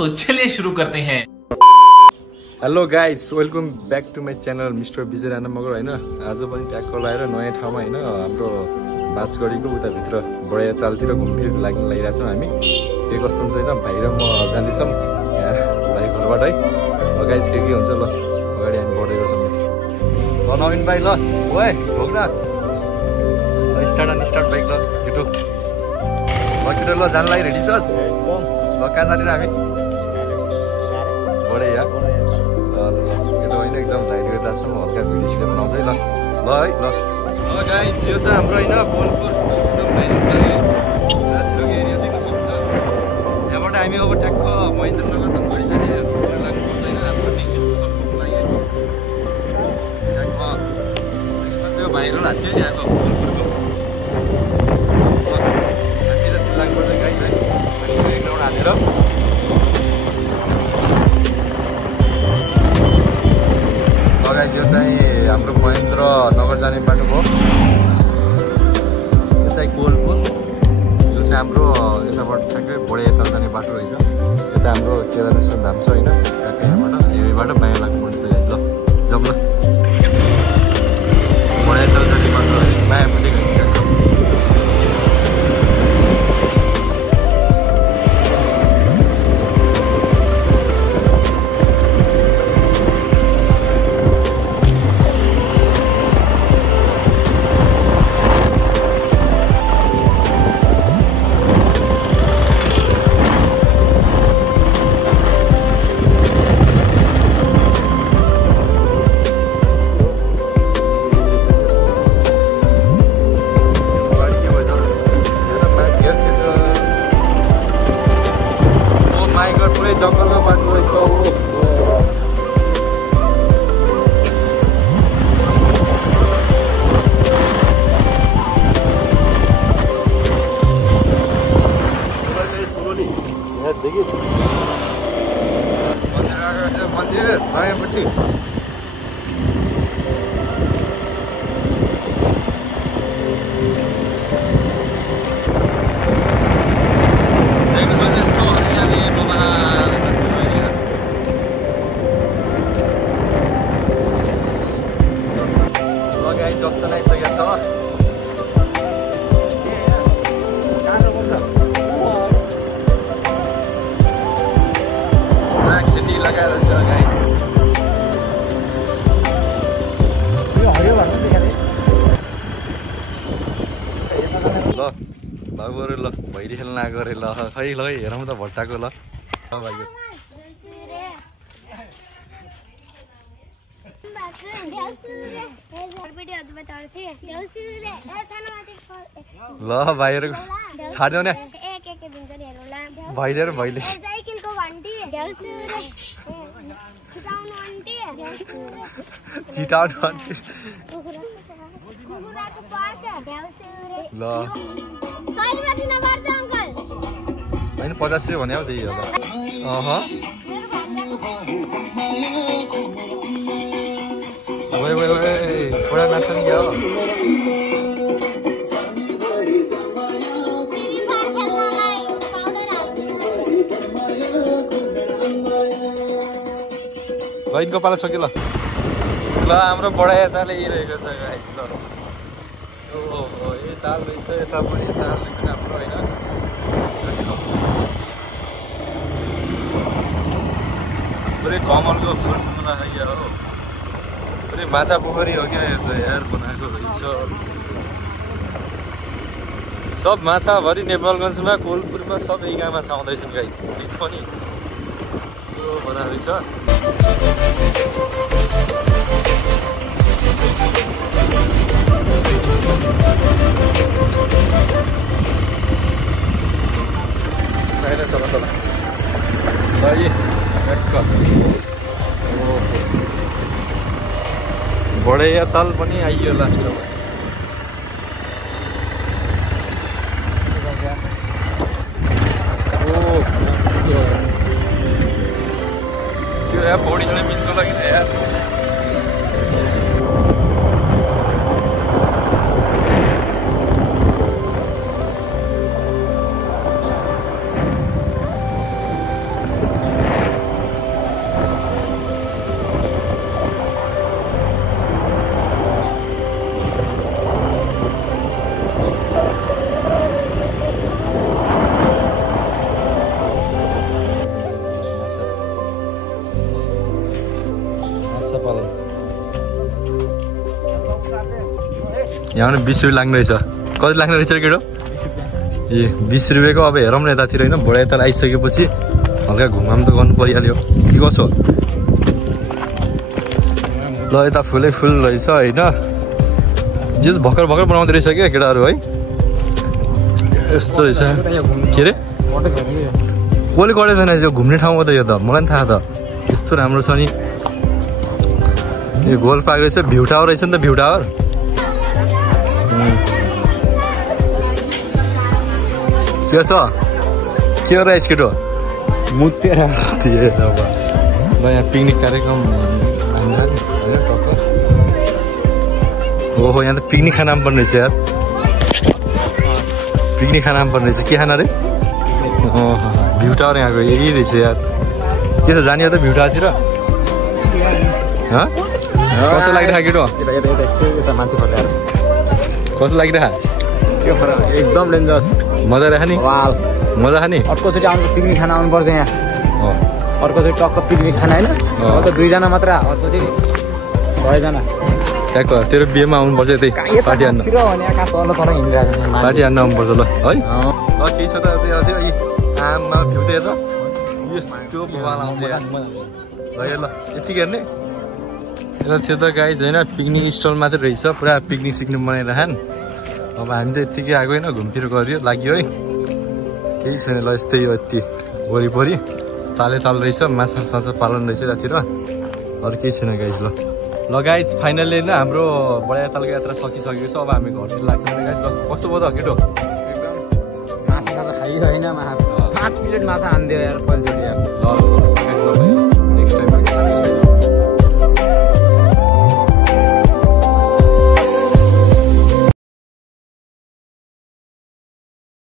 तो चलिए शुरू करते हैं। Hello guys, welcome back to my channel mister Vijay Rana Magar होइन। आज पनि ट्याक्क लगाएर नयाँ ठाउँमा होइन हाम्रो बासगढीको उताभित्र बडा तालतिर घुमफिर लाग्न लागिरहेको छौँ हामी। के कस्तो हुन्छ होइन, भाइ र म जाँदैछौँ यहाँ भाइ घरबाट है। गाइज के हुन्छ ल, अगाडि हामी बढेको छौँ। ल नवीन भाइ, ल ओए ढोक न, स्टार्ट बाइक ल केटो, ल जानु लागि रेडी छस्? ल कहाँ जाने हामी? बडे यहाँ केटो होइन, एकदम भाइ गरिरहेको छौँ। हल्का भिडियो बनाउँछ है। ल है ल गाइस, यो चाहिँ हाम्रो होइन बोलपुर एकदम भाइरल एरिया देख्न सक्छ। यहाँबाट हामी अब ट्याक्क महेन्द्रनगर धनगढी जाने लाग्नुपर्छ होइन, हाम्रो डेस्टिनेसनको लागि। ट्याक्क साँच्चै भाइरल हान्थ्यो नि यहाँको बोलपुरको हातिर लाग्नुपर्छ गाइस है। एक राउन्ड हानेर गाइस, यो चाहिँ हाम्रो महेन्द्रनगर जाने बाटो भयो। यो चाहिँ कोलपुर, जो चाहिँ हाम्रो यताबाट ठ्याक्कै बडेताल जाने बाटो रहेछ। यता हाम्रो केदारेश्वर धाम छ होइन, ठ्याक्कै यहाँबाट हाइवेबाट बायाँ लाग्नुपर्छ गाइस। ल जाउँ ल, बडेताल जाने बाटो बायाँपट्टि गाइस। जङ्गलमा बाटो रहेछ। मन्दिर नयाँपट्टि जक्सन आइसकेको छ। खेती लगाएर छ गाई। ल बाबुहरू ल भैरी खेल्न आएको अरे। ल खै ल हेरौँ त भट्टाको। ल भाइ ल भाइहरू छाड्यौ न भाइले भैले छिटाउनु ल होइन 50 रुपियाँ भने हौ त्यही हो। थोड़ा नाश्ता नहीं किया हो? इनको पाला सक्यो। ल हाम्रो बडा यताले यिरहेको छ गाइस। ल ओहो यो ताल रहेछ, यता पनि ताल रहेछ हाम्रो होइन। पुरै कमलको फुल बनाएको हो, पुरै माछा पोखरी हो क्या यो त यार बनाएको रहेछ। सब माछाभरि नेपालगञ्जमा कोलपुरमा सब एका माछा आउँदैछन् गाइस। एक पनि त्यो बनाएको रहेछ। छैन चला बडैया ताल पनि आइयो लास्टमा। त्यो यार पौडी खेल्न मिल्छ होला किन यार। यहाँ पनि 20 रुपियाँ लाग्ने रहेछ कति लाग्ने रहेछ केटो ए 20 रुपियाँको अब हेरौँ न यतातिर होइन बडा यता आइसकेपछि हल्का घुमाम त गर्नु परिहाल्यो के कसो ल यता फुलै फुल रहेछ होइन जे भर्खर भर्खर बनाउँदै रहेछ क्या केटाहरू है यस्तो रहेछ के अरे कसले गरेको छैन यो घुम्ने ठाउँ हो त यो त मलाई पनि थाहा त यस्तो राम्रो छ नि यो गोल पार्क रहेछ भ्यू टावर रहेछ नि त भ्यू टावर के छ के हो राइस केटो मुतेर ल यहाँ पिकनिक कार्यक्रम ओहो यहाँ त पिकनिक खाना पनि पर्ने रहेछ यार पिकनिक खाना पनि पर्ने रहेछ के खाना रे भ्यू टावर यहाँको यही रहेछ यार के छ जाने हो त भ्यू टावरतिर कस्तो लागिरहेको केटो कस्तो लागिरहेको एकदम डेन्जरस मजा रहेछ नि मजा खाने अर्कोचोटि आउनु पिकनिक खाना आउनुपर्छ यहाँ अर्कोचोटि टक्क पिकनिक खाना होइन अब त 2 जना मात्र अर्कोचोटि 2 जना ट्याक्क तेरो बिहेमा आउनुपर्छ यतै पार्टी हान्न पार्टी हान्न आउनुपर्छ ल है ल केही छ त आमा भ्यू त हेर्दा यस्तो बवाल आउँछ ल यतिकै हेर्ने यता थियो त गाइज होइन पिकनिक स्टल मात्रै रहेछ पुरा पिकनिक सिक्नु बनाइरहन् अब हामी त यत्तिकै आएको होइन घुमफिर गऱ्यो लाग्यो है केही छैन ल यस्तै हो यति वरिपरि ताले ताल रहेछ माछा साछा पालन रहेछ यतातिर अरू केही छैन गाइज ल गाइज फाइनल्ली होइन हाम्रो बडा तालको यात्रा सकिसकेको छ अब हामी घरतिर लाग्छ भने गाइज ल कस्तो भयो त केटो माछा साछा खाइरहेन 5 प्लेट माछा हानिदियो यार पहिलोचोटि यार ल